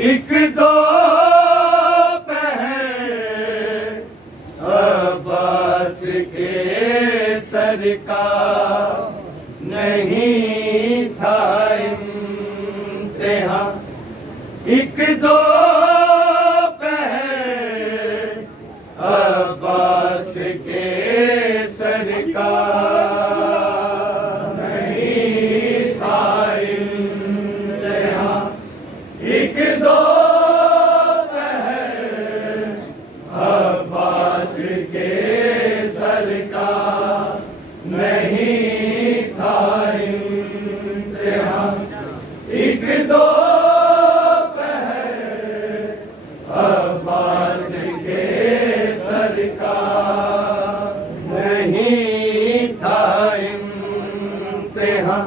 एक दो पहर अब्बास के सर का नहीं था इम्तिहां। एक दो पहर अब्बास के सर का नहीं था इम्तिहां। एक दो पहर अब्बास के सर का नहीं था इम्तिहां। एक दो पहर अब्बास के सर का नहीं था इम्तिहां।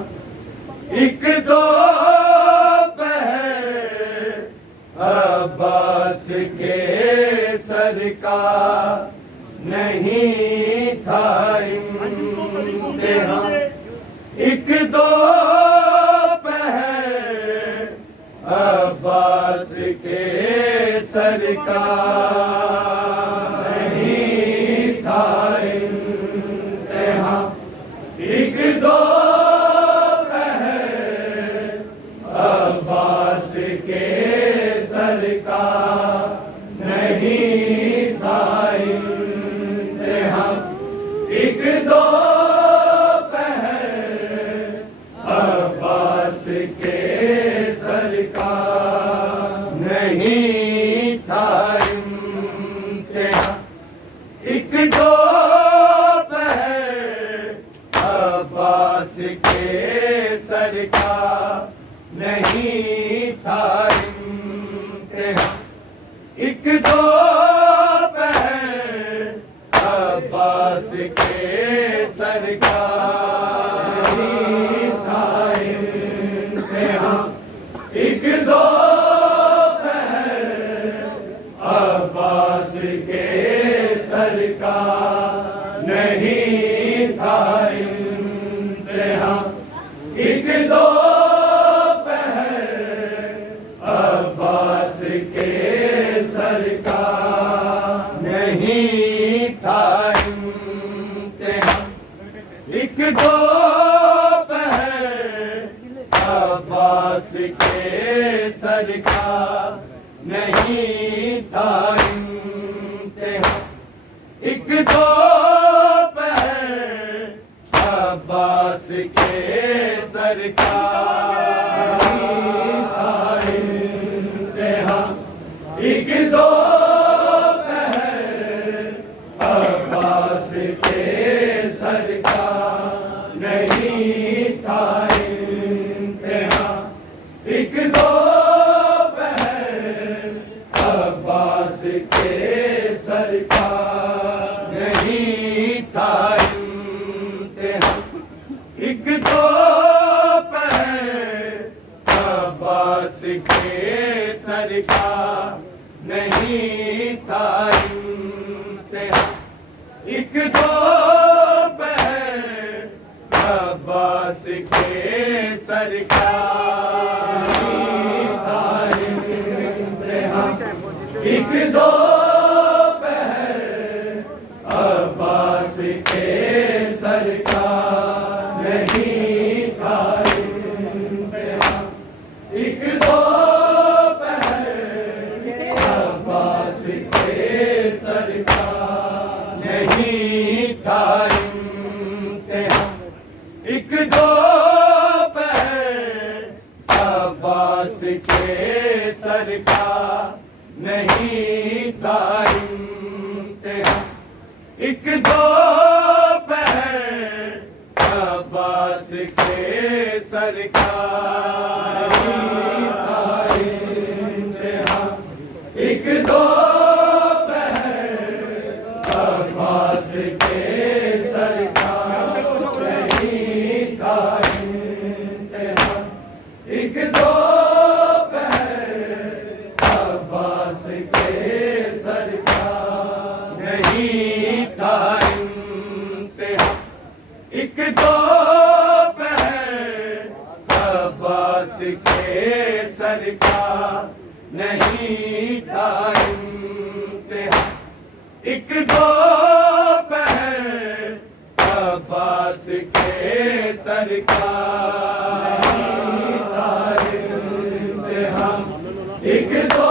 एक दो अब्बास के सर का नहीं था इम्तिहां। एक दो पहर अब्बास के सर का नहीं था इम्तिहां। एक दो पहर अब्बास के सर का नहीं था इम्तिहां। एक दो पहर अब्बास के सर का नहीं था इम्तिहां। एक दो पहर अब्बास के सर का नहीं था इम्तिहां। एक दो पहर अब्बास के सर का नहीं था इम्तिहां। एक दो पहर अब्बास के सर का नहीं था इम्तिहां। एक दो अब्बास के सर का नहीं था इम्तिहां। एक दो पहर अब्बास के सर का नहीं था इम्तिहां। सरकार नहीं था इम्तिहान। एक दो पहर अब्बास के सरकार नहीं था इम्तिहान। एक दो पहर अब्बास के सरकार नहीं था इम्तिहान। एक दो पहर अब्बास के सरकार नहीं था इम्तिहान। एक दो पहर अब्बास के सरकार नहीं था इम्तिहान। एक दो पहर अब्बास के सरकार नहीं था इम्तिहान। एक दो पहर अब्बास के सरकार नहीं था इम्तिहान। एक दो पहर अब्बास के सरकार नहीं था इम्तिहान। एक दो अब्बास के सरकार नहीं था इम्तिहान। एक दो पहर अब्बास के सरकार नहीं था इम्तिहान। एक दो पहर अब्बास के सरकार नहीं था इम्तिहान। एक दो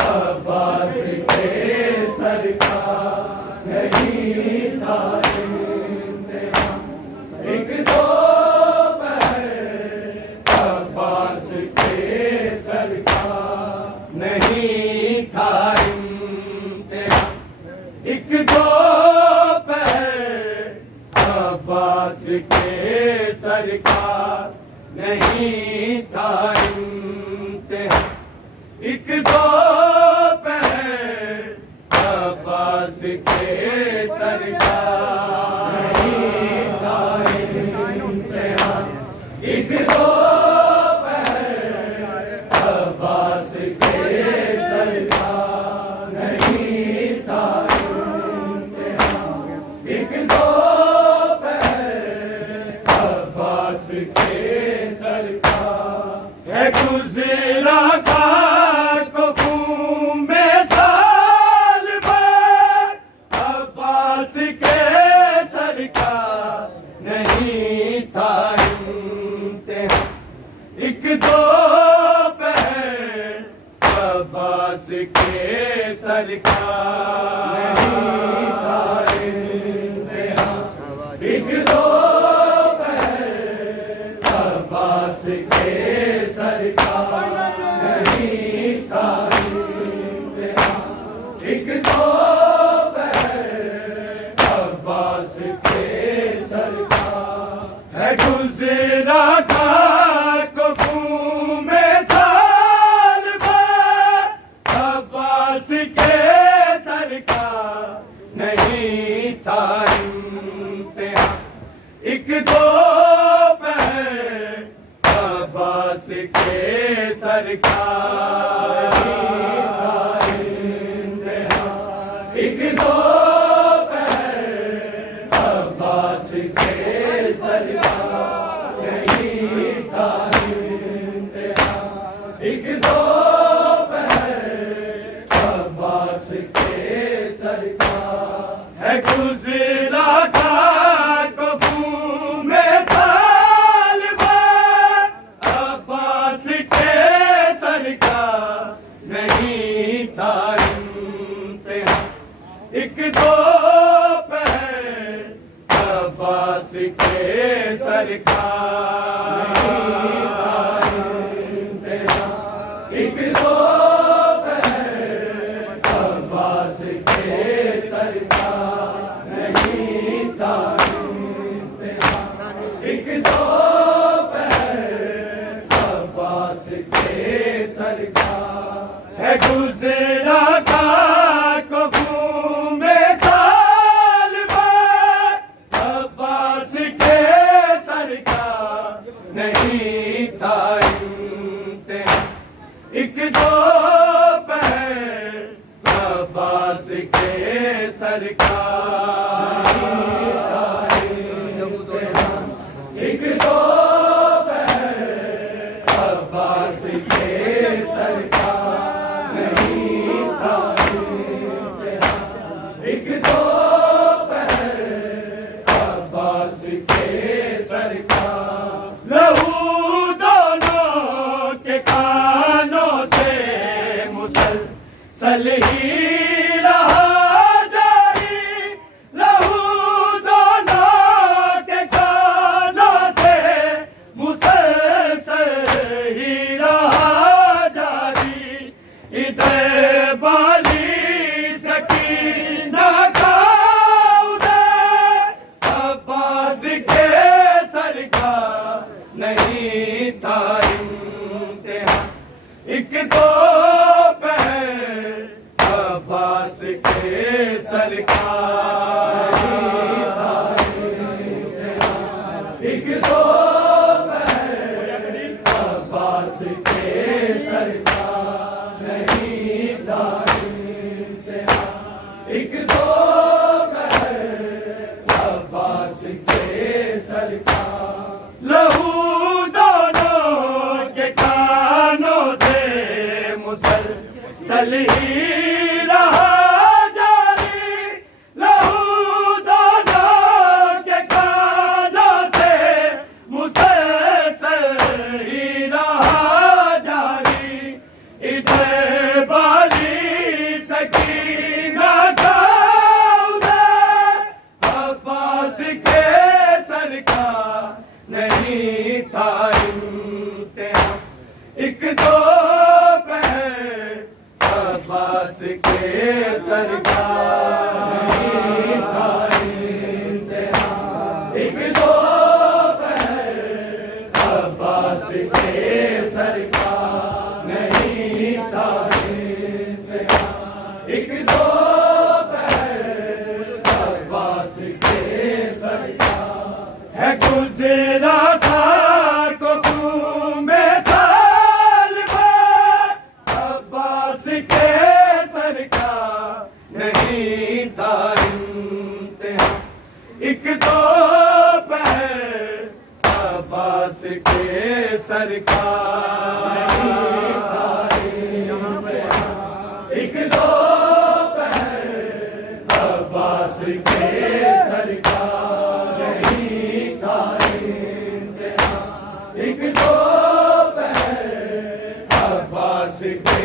अब्बास के सरकार नहीं था इम्तिहान। एक दो पहर अब्बास के सरकार नहीं था इम्तिहान। एक दो पहर अब्बास के सरकार नहीं था इम्तिहान। एक दो पहर अब्बास के सरकार नहीं था इम्तिहान। एक दो पहर अब्बास के सरकार नहीं था इम्तिहान। एक दो पहर अब्बास के सरकार है गुजरा था अब्बास के सरकार नहीं था इम्तिहान। एक दो पहर अब्बास के सरकार नहीं था इम्तिहान। एक दो पहर अब्बास के सरकार नहीं था इम्तिहान। एक दो अब्बास के सरकार है गुजरा था कुफू में साल भर। अब्बास के सरकार नहीं था इम्तिहान। एक दो पहर अब्बास के सरकार नहीं था इम्तिहान। एक दो अब्बास के सरकार नहीं था इम्तिहान। एक दो पहर अब्बास के सरकार है गुजरा था कुफू में साल भर। अब्बास के सरकार नहीं था इम्तिहान। एक दो अब्बास के सरकार नहीं था इम्तिहान। एक दो पहर अब्बास के सरकार नहीं था इम्तिहान। एक दो पहर अब्बास के सरकार है गुजरा था अब्बास के सरकार एक दो अब्बास के सरकार नहीं था एक दो अब्बास के सरकार लहू दोनों के कानों से मुसलसल ही रहा जारी लहू दोनों के कानों से मुसलसल ही रहा जारी इधर बाली सकीना का उदय अब्बास के सरकार नहीं था इम्तिहान एक दो अब्बास के सरकार एक दो अब्बास के सरकार नहीं था एक दो अब्बास के सरकार लहू दोनों के कानों से मुसलसल ही रहा जारी लहू दोनों के कानों से मुसलसल ही रहा जारी इधर बाली सकीना का उदय अब्बास के सरकार नहीं था इम्तिहान एक दो अब्बास के सरकार नहीं था इम्तिहान एक दो अब्बास के सरकार नहीं था इम्तिहान एक दो अब्बास के सरकार है गुजरा था में साल भर अब्बास के सरकार नहीं था इम्तिहान एक दो अब्बास के सरकार नहीं था इम्तिहान एक दो अब्बास के सरकार नहीं था एक दो अब्बास के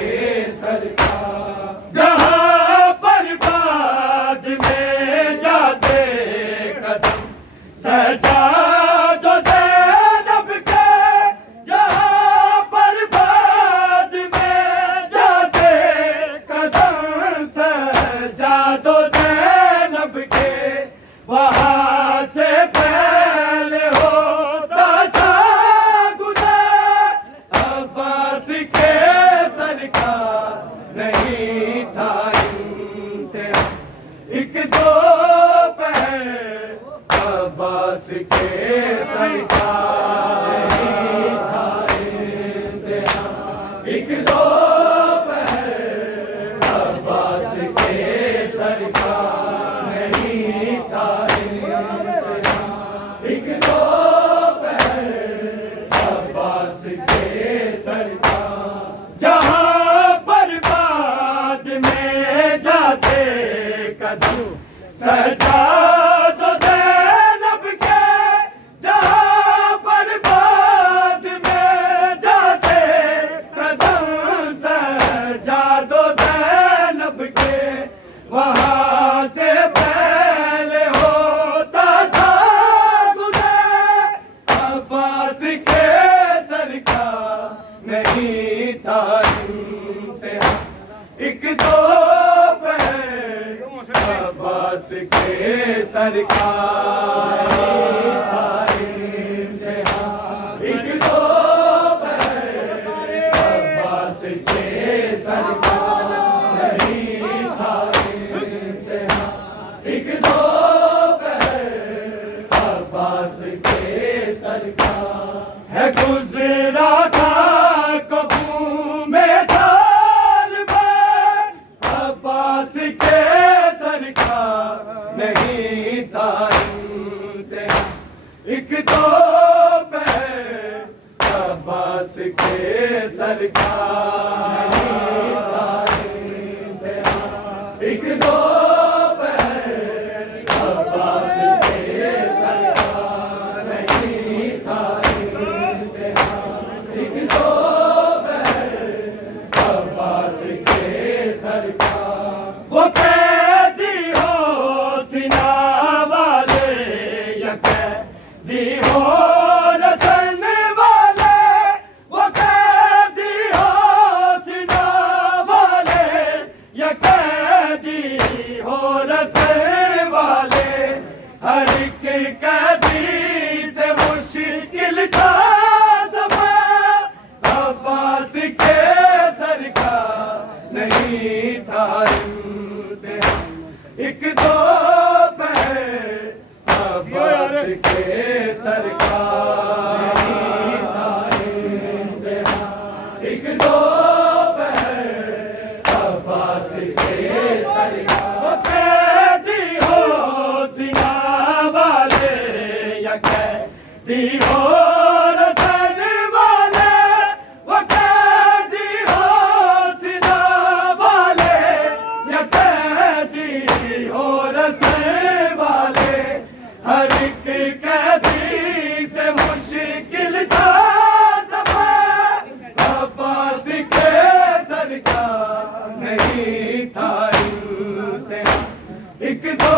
सरकार जहां पर बाद में जाते कदम सजा दो ज़ैनब के जहां पर बाद में जाते कदम सजा दो ज़ैनब के वहां से पहले होता था गुज़र अब्बास के सरकार नहीं था इम्तिहान एक दो अब्बास के सरकार नहीं था इम्तिहान एक दो अब्बास के सरकार नहीं था इम्तिहान एक दो अब्बास के सरकार जहां पर बाद में जाते कदम सजा दो ज़ैनब के जहां पर बाद में जाते कदम सजा दो ज़ैनब के वहां से पहले होता था गुज़र अब्बास के सरकार नहीं था इम्तिहान एक दो अब्बास के सरकार नहीं था इम्तिहान एक दो अब्बास के सरकार नहीं था इम्तिहान एक दो अब्बास के सरकार है गुजरा था कबू में साल भर अब्बास अब्बास के सरकार नहीं था इम्तिहान, एक दो पहर अब्बास के सरकार नहीं था इम्तिहान, एक दो पहर अब्बास के सरकार नहीं था इम्तिहान, एक दो अब्बास के सरकार। वो कैदी हो सीना वाले या कैदी हो रसन वाले, वो कैदी हो सीना वाले या कैदी हो रसन वाले, हर एक कैदी से मुश्किल था सफर, अब्बास के सरकार नहीं था इम्तिहान, एक दो पहर अब्बास के सरकार नहीं था इम्तिहान, एक दो पहर अब्बास के सरकार। वो कैदी हो सीना वाले या कैदी हो रसन वाले, वो कैदी हो सीना वाले या कैदी हो रसन वाले, हर एक कैदी से मुश्किल था सफर, अब्बास के सरकार नहीं था इम्तिहान, एक दो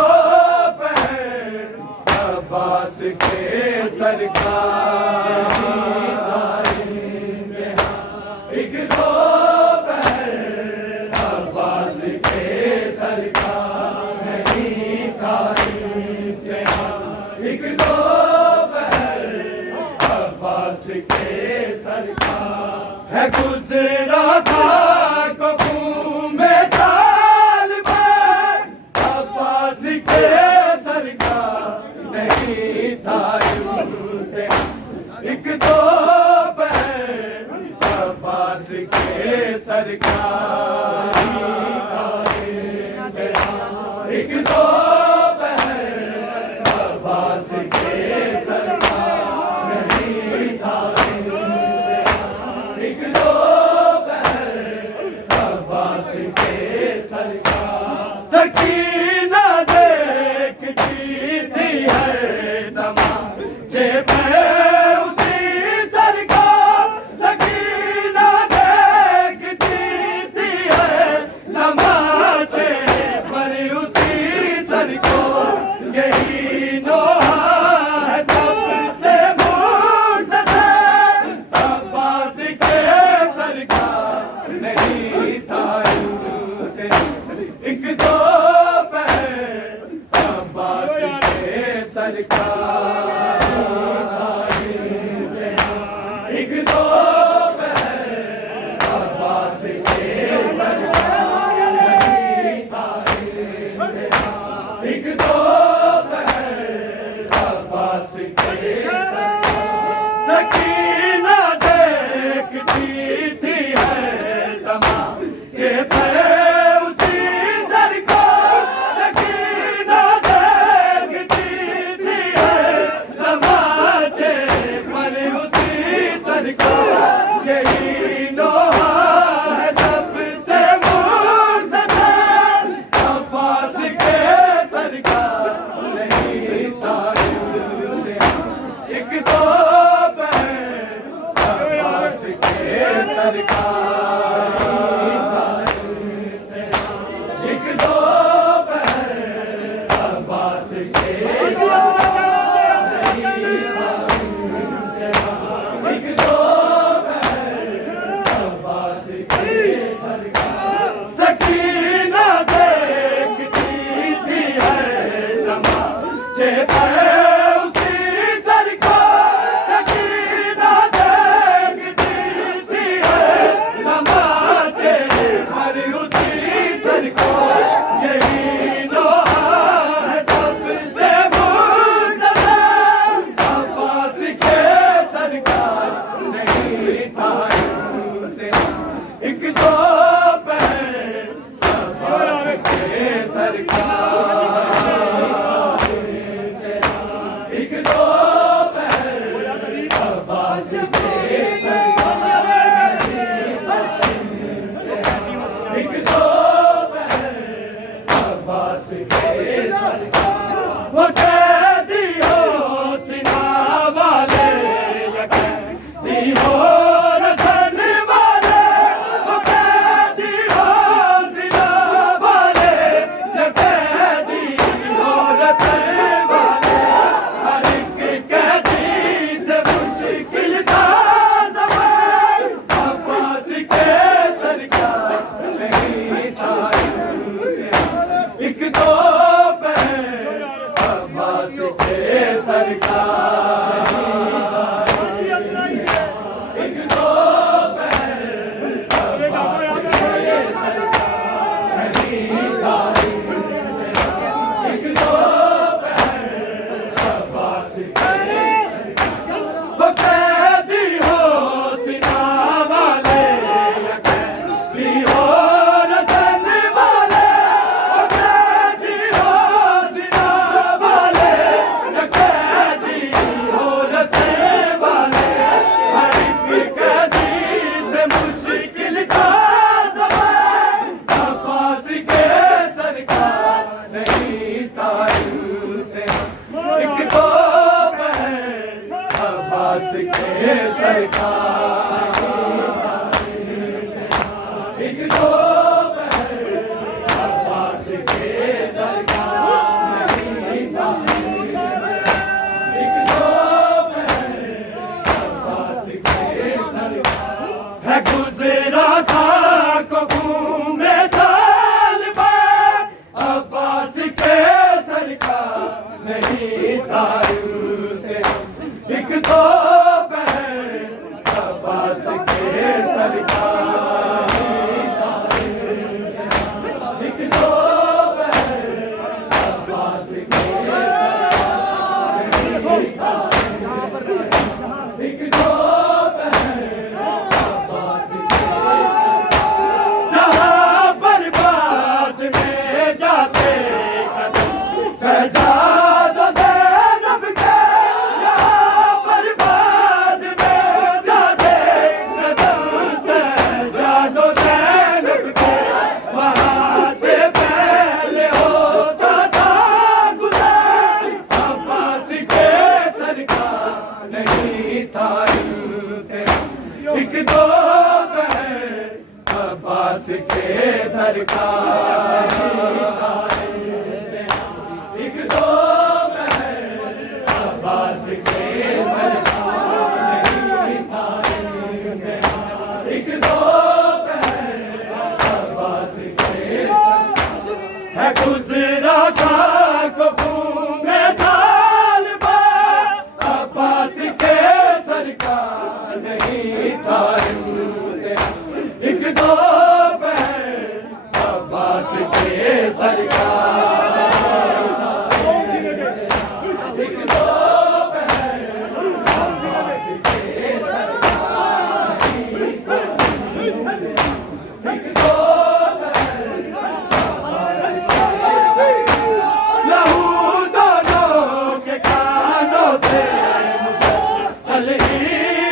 पहर अब्बास के सरकार नहीं था इम्तिहान, एक दो पहर अब्बास के सरकार नहीं था इम्तिहान, एक दो पहर अब्बास के सरकार। है गुजरा था कबू में साल भर, अब्बास के सरकार नहीं था इम्तिहान, एक दो पहर अब्बास के सरकार नहीं था इम्तिहान, एक दो पहर अब्बास के सरकार नहीं था इम्तिहान, एक दो पहर अब्बास के सरकार। सकीना देखती थी हर तमाचे पे उसी सरकार, सकीना देखती थी हर तमाचे पर उसी सरकार, यही नोहा है सबसे मुर्तज़र, अब्बास के सरकार नहीं था इम्तिहान, एक दो पहर अब्बास के सरकार नहीं था इम्तिहान, एक दो पहर अब्बास के सरकार नहीं था इम्तिहान, एक दो पहर अब्बास के सरकार। सकीना देखती थी हर तमाचे पे उसी सरकार, सरकार, एक दो पैर अब्बास के सरकार, एक दो पैर अब्बास के सरकार। वो कैदी हो सिना वाले, या कैदी हो रतन वाले, वो कैदी हो सिना वाले, या कैदी हो रतन वाले। हर एक कैदी से मुश्किल था ज़माना, अब्बास के सरकार नहीं था एक दो पैर अब्बास के सरकार, एक दो पैर अब्बास के सरकार नहीं था एक दो पैर अब्बास के। वो कैदी हो सिना वाले, या कैदी हो रतन वाले, वो कैदी हो सिना वाले, या कैदी हो रतन वाले। हर एक कैदी से मुश्किल था ज़माना, अब्बास के सरकार नहीं था एक दो पैर अब्बास के सरकार, एक दो पैर अब्बास के सरकार नहीं था एक दो पैर अब्बास के सरकार। है गुज़रा था को घूमे साल भर, अब्बास के सरकार नहीं था एक दो पैर अब्बास के सरकार, एक दो पैर अब्बास के सरकार नहीं था एक दो पैर अब्बास के सरकार। जहाँ बर्बाद में जाते कदम सजाद ज़ैनब के, यहाँ बर्बाद में जाते कदम सजाद ज़ैनब के। वहाँ से पहले होता था गुज़र, अब्बास के सरकार नहीं था एक दो पैर अब्बास के सरकार, एक दो पैर अब्बास के सरकार नहीं था एक दो पैर अब्बास के सरकार। है गुज़रा था को घूमे साल भर, अब्बास के सरकार नहीं था एक दो पैर अब्बास के सरकार, एक दो पैर अब्बास के सरकार नहीं था एक दो पैर अब्बास के सरकार। लहू दोनों के कानों से मुसलसल ही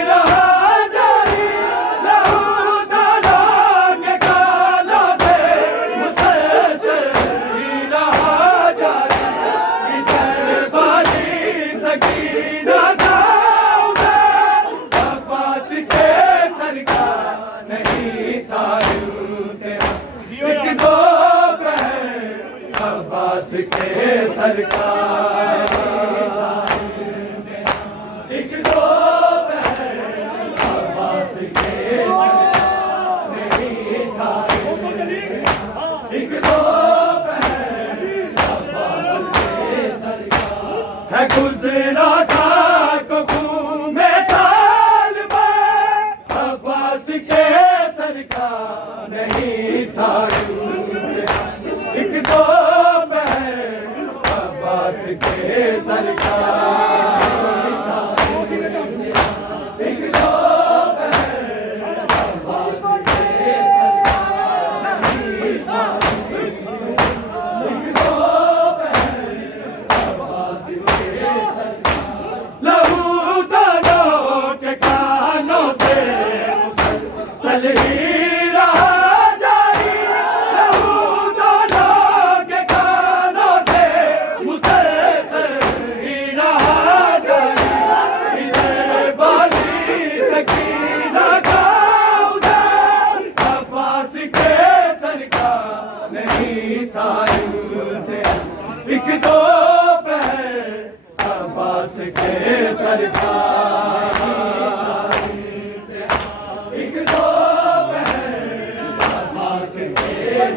रहा जारी, लहू दोनों के कानों से मुसलसल ही रहा जारी। इधर बाजी सकीना था उधर, अब्बास के सरकार नहीं था एक दो पैर अब्बास के सरकार, एक दो पैर अब्बास के सरकार नहीं था एक दो पैर अब्बास के सरकार। है गुज़रा था को घूमे साल भर, अब्बास के सरकार नहीं था एक दो पैर अब्बास के सरकार, एक दो पैर अब्बास के सरकार नहीं था एक नहीं था इम्तिहान। एक दो पहर अब्बास के सरकार, एक दो पहर अब्बास के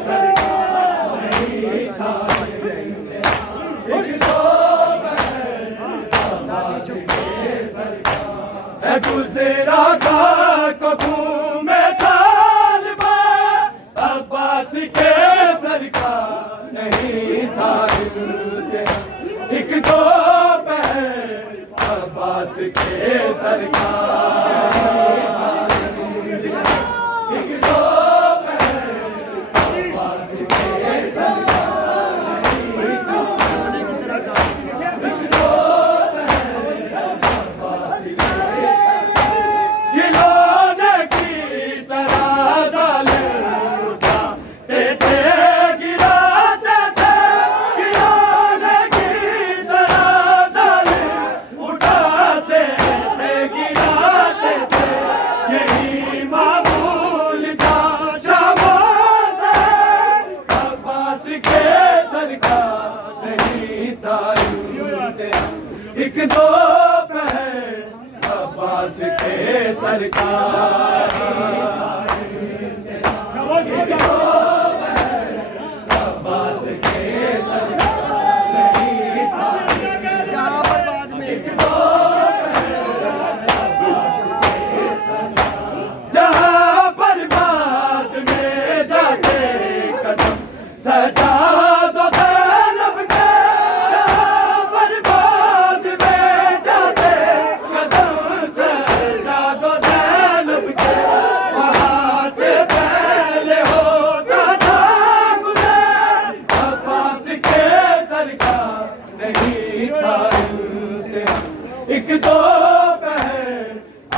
सरकार नहीं था इम्तिहान। एक दो पहर अब्बास के सरकार गुजरा था कबू में साल में अब्बास के सरकार नहीं था इम्तिहान। एक दो पहर अब्बास के सरकार, एक दो पहर अब्बास के सरकार, एक दो पहर अब्बास के खिलौने की तरह जालिम उठाते थे गिराते थे, खिलौने की तरह जालिम उठाते थे गिराते थे। यही मामूल था शामों से अब्बास के सरकार नहीं था इम्तिहान। एक दो पहर अब्बास के सरकार, एक दो पहर अब्बास के सरकार नहीं था एक दो पहर अब्बास के सरकार। जहाँ बर्बाद में जाते कदम सजा दो ज़ैनब के, जहाँ बर्बाद में जाते कदम सजा दो ज़ैनब के। वहाँ से पहले होता था गुज़र अब्बास के सरकार नहीं था इम्तिहान। एक दो पहर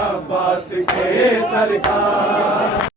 अब्बास के सरकार।